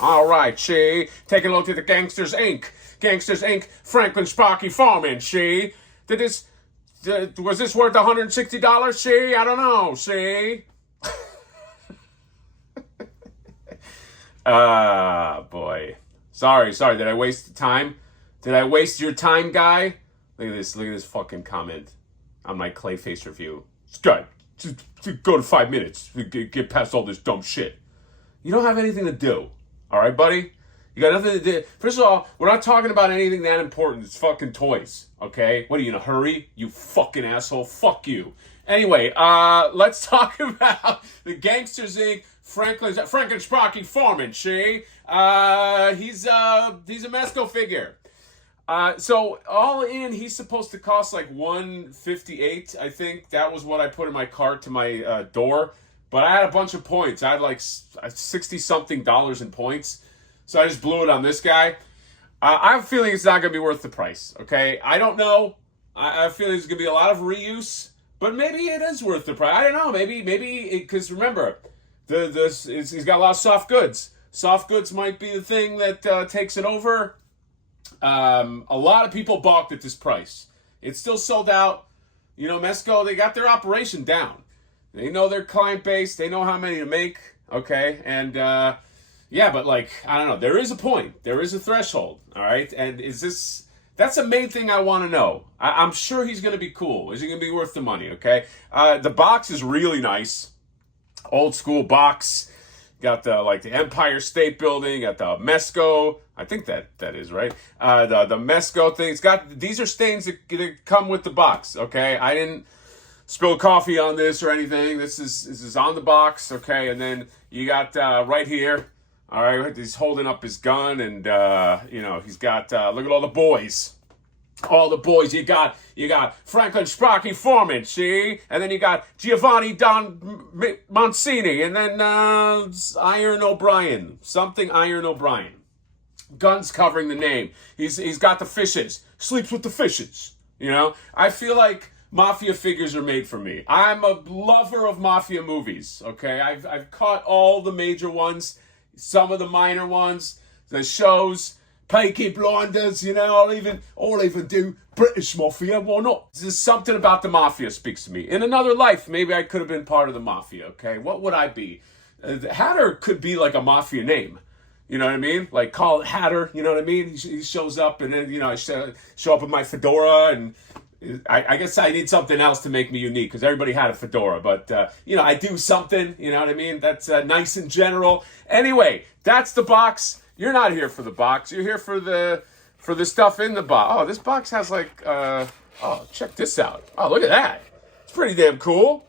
All right, she. Taking a look at the Gangsters Inc. Gangsters Inc. Franklin Sparky Farming, she. Was this worth $160, she? I don't know, she. Boy. Sorry. Did I waste the time? Did I waste your time, guy? Look at this fucking comment on my Clayface review. Scott, just go to 5 minutes. Get past all this dumb shit. You don't have anything to do. All right, buddy? You got nothing to do. First of all, we're not talking about anything that important. It's fucking toys, okay? What, are you in a hurry? You fucking asshole. Fuck you. Anyway, let's talk about the Gangsters Inc. Franklin Sparky Foreman, she. He's a Mesco figure. So all in, he's supposed to cost like $158, I think. That was what I put in my cart to my door. But I had a bunch of points. I had like $60-something in points. So I just blew it on this guy. I have a feeling it's not going to be worth the price, okay? I don't know. I have a feeling there's going to be a lot of reuse. But maybe it is worth the price. I don't know. Maybe because remember, he's got a lot of soft goods. Soft goods might be the thing that takes it over. A lot of people balked at this price. It's still sold out. You know, Mesco, they got their operation down. They know their client base. They know how many to make. Okay, and yeah, but like, I don't know. There is a point. There is a threshold. All right, and that's the main thing I want to know. I'm sure he's going to be cool. Is he going to be worth the money? Okay, the box is really nice. Old school box. Got the Empire State Building. Got the Mesco. I think that is right. The Mesco thing. It's got, these are stains that come with the box. Okay, I didn't spill coffee on this or anything. This is on the box. Okay, and then you got right here. All right, he's holding up his gun, and you know, he's got look at all the boys. All the boys. You got Franklin Sparky Foreman, see? And then you got Giovanni Don Monsini, and then Iron O'Brien. Something Iron O'Brien. Guns covering the name. He's got the fishes. Sleeps with the fishes. You know? I feel like Mafia figures are made for me. I'm a lover of Mafia movies, okay? I've caught all the major ones, some of the minor ones, the shows, Peaky Blinders, you know, I'll even do British Mafia, why not? There's something about the Mafia speaks to me. In another life, maybe I could have been part of the Mafia, okay? What would I be? Hatter could be like a Mafia name. You know what I mean? Like, call it Hatter, you know what I mean? He shows up, and then, you know, I show up with my fedora, and I guess I need something else to make me unique, because everybody had a fedora. But, you know, I do something, you know what I mean? That's nice in general. Anyway, that's the box. You're not here for the box. You're here for the stuff in the box. Oh, this box has like, oh, check this out. Oh, look at that. It's pretty damn cool.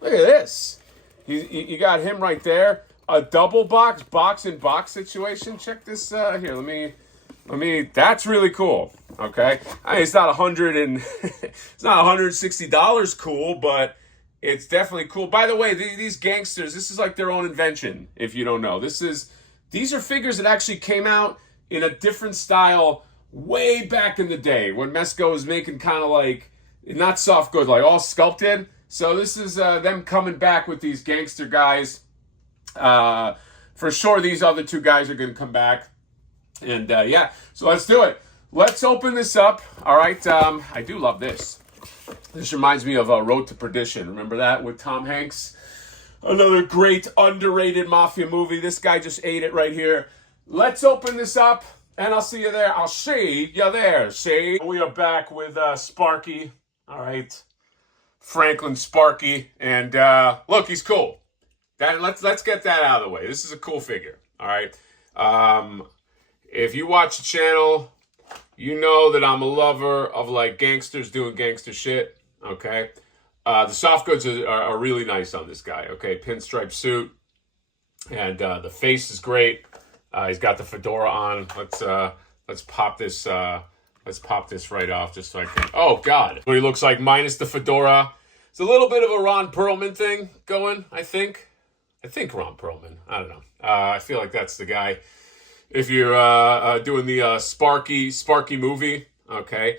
Look at this. You got him right there. A double box in box situation. Check this here. Let me. That's really cool. Okay, I mean, it's not it's not $160 cool, but it's definitely cool. By the way, these gangsters, this is like their own invention. If you don't know, these are figures that actually came out in a different style way back in the day when Mesco was making kind of like not soft goods, like all sculpted. So this is them coming back with these gangster guys. For sure, these other two guys are going to come back. And yeah, so let's do it. Let's open this up. All right. I do love this. This reminds me of Road to Perdition. Remember that with Tom Hanks? Another great underrated Mafia movie. This guy just ate it right here. Let's open this up, and I'll see you there. I'll see you there. See? We are back with Sparky. All right. Franklin Sparky. And look, he's cool. Let's get that out of the way. This is a cool figure. All right. If you watch the channel, you know that I'm a lover of like gangsters doing gangster shit. Okay. The soft goods are really nice on this guy. Okay. Pinstripe suit. And the face is great. He's got the fedora on. Let's pop this. Let's pop this right off just so I can. Oh God. What he looks like minus the fedora. It's a little bit of a Ron Perlman thing going, I think. Ron Perlman. I don't know. I feel like that's the guy. If you're doing the Sparky movie, okay.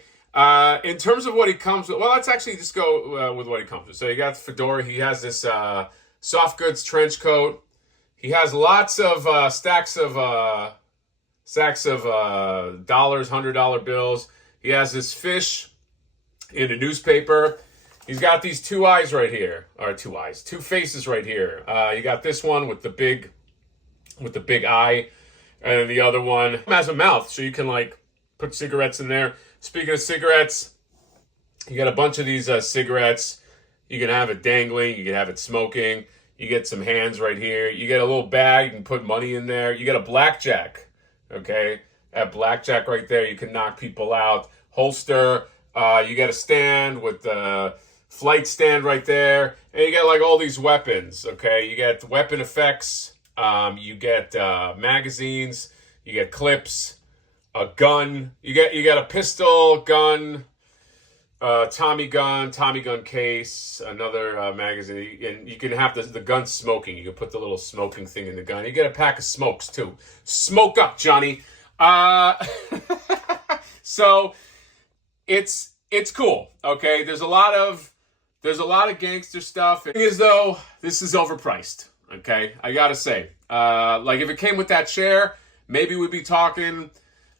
In terms of what he comes with, well, let's actually just go with what he comes with. So you got the fedora. He has this soft goods trench coat. He has lots of stacks of dollars, $100 bills. He has this fish in a newspaper. He's got these two eyes right here, or two faces right here. You got this one with the big eye, and the other one has a mouth, so you can like put cigarettes in there. Speaking of cigarettes, you got a bunch of these cigarettes. You can have it dangling. You can have it smoking. You get some hands right here. You get a little bag. You can put money in there. You get a blackjack. Okay, that blackjack right there. You can knock people out. Holster. You get a stand with the flight stand right there, and you get like all these weapons. Okay, you get weapon effects. You get magazines. You get clips. A gun. You get a pistol, gun, Tommy gun case, another magazine, and you can have the gun smoking. You can put the little smoking thing in the gun. You get a pack of smokes too. Smoke up, Johnny. So it's cool. Okay, there's a lot of gangster stuff. The thing is though, this is overpriced. Okay, I gotta say, like if it came with that chair, maybe we'd be talking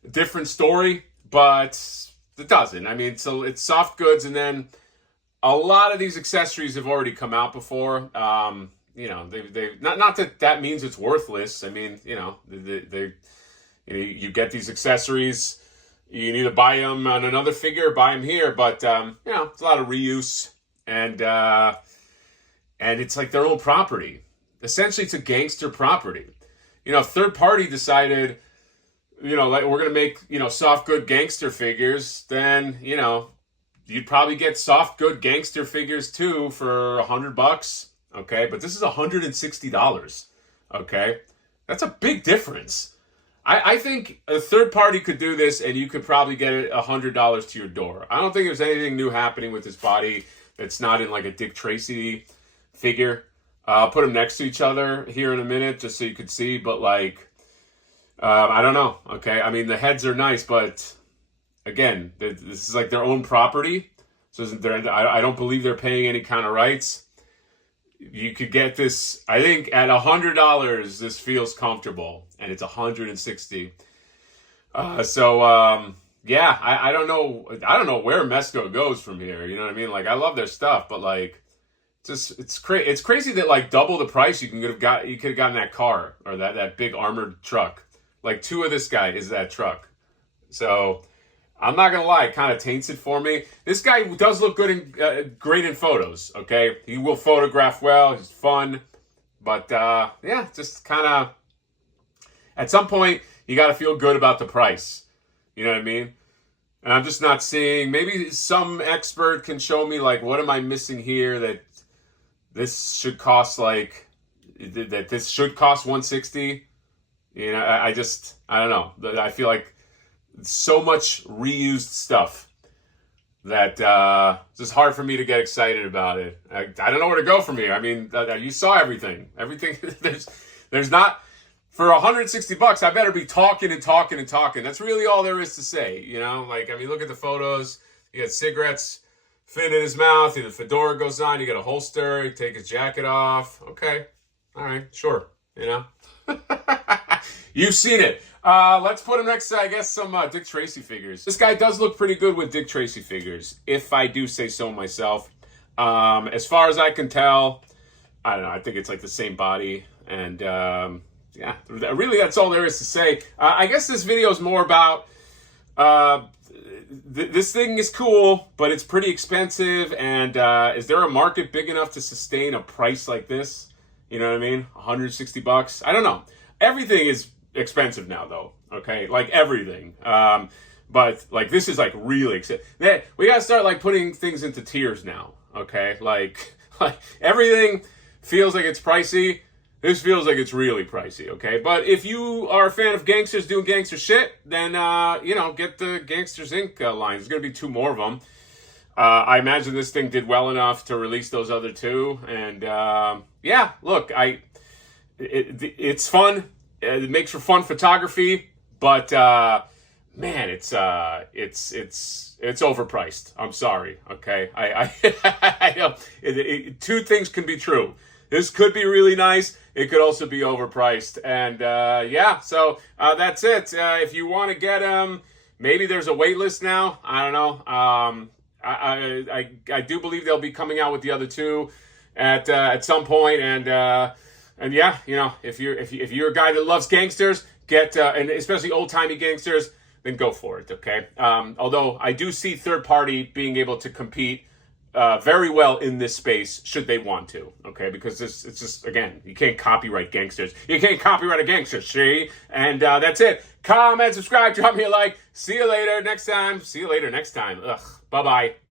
a different story, but it doesn't. I mean, so it's soft goods, and then a lot of these accessories have already come out before. You know, they not that means it's worthless. I mean, you know, you get these accessories, you can either buy them on another figure or buy them here, but you know, it's a lot of reuse, and it's like their own property. Essentially, it's a gangster property. You know, if third party decided, you know, like we're going to make, you know, soft good gangster figures, then, you know, you'd probably get soft good gangster figures too for $100. Okay. But this is $160. Okay. That's a big difference. I think a third party could do this and you could probably get it $100 to your door. I don't think there's anything new happening with his body that's not in like a Dick Tracy figure. I'll put them next to each other here in a minute just so you could see, but like, I don't know. Okay. I mean, the heads are nice, but again, this is like their own property. So I don't believe they're paying any kind of rights. You could get this, I think at $100, this feels comfortable, and it's $160. Yeah, I don't know. I don't know where Mesco goes from here. You know what I mean? Like, I love their stuff, but like, it's crazy that like double the price you could have gotten that car or that big armored truck. Like two of this guy is that truck. So I'm not gonna lie, it kind of taints it for me. This guy does look good and great in photos. Okay, he will photograph well. He's fun, but yeah, just kind of at some point you got to feel good about the price. You know what I mean? And I'm just not seeing. Maybe some expert can show me like what am I missing here that this should cost like that this should cost $160. You know, I don't know. I feel like so much reused stuff that it's just hard for me to get excited about it. I don't know where to go from here. I mean, you saw everything. Everything there's not for $160. I better be talking and talking and talking. That's really all there is to say. You know, like I mean, look at the photos. You got cigarettes fit in his mouth. The fedora goes on. You got a holster. You take his jacket off. Okay, all right, sure. You know. You've seen it. Let's put him next to, I guess, some Dick Tracy figures. This guy does look pretty good with Dick Tracy figures, if I do say so myself. As far as I can tell, I don't know. I think it's like the same body. And yeah, really that's all there is to say. I guess this video is more about this thing is cool, but it's pretty expensive. And is there a market big enough to sustain a price like this? You know what I mean? $160. I don't know. Everything is expensive now, though. Okay, like everything. But like this is like really expensive. We gotta start like putting things into tiers now. Okay, like everything feels like it's pricey. This feels like it's really pricey. Okay, but if you are a fan of gangsters doing gangster shit, then you know, get the Gangsters Inc. Line. There's gonna be 2 more of them. I imagine this thing did well enough to release those other 2, and yeah, look, it's fun. It makes for fun photography, but man, it's overpriced. I'm sorry. Okay, 2 things can be true. This could be really nice. It could also be overpriced. And yeah, so that's it. If you want to get them, maybe there's a wait list now. I don't know. I do believe they'll be coming out with the other two at some point. And yeah, you know, if you're a guy that loves gangsters, and especially old timey gangsters, then go for it. Okay. Although I do see third party being able to compete very well in this space, should they want to, okay? Because it's just, again, you can't copyright gangsters. You can't copyright a gangster, see? And that's it. Comment, subscribe, drop me a like. See you later next time. Ugh, bye-bye.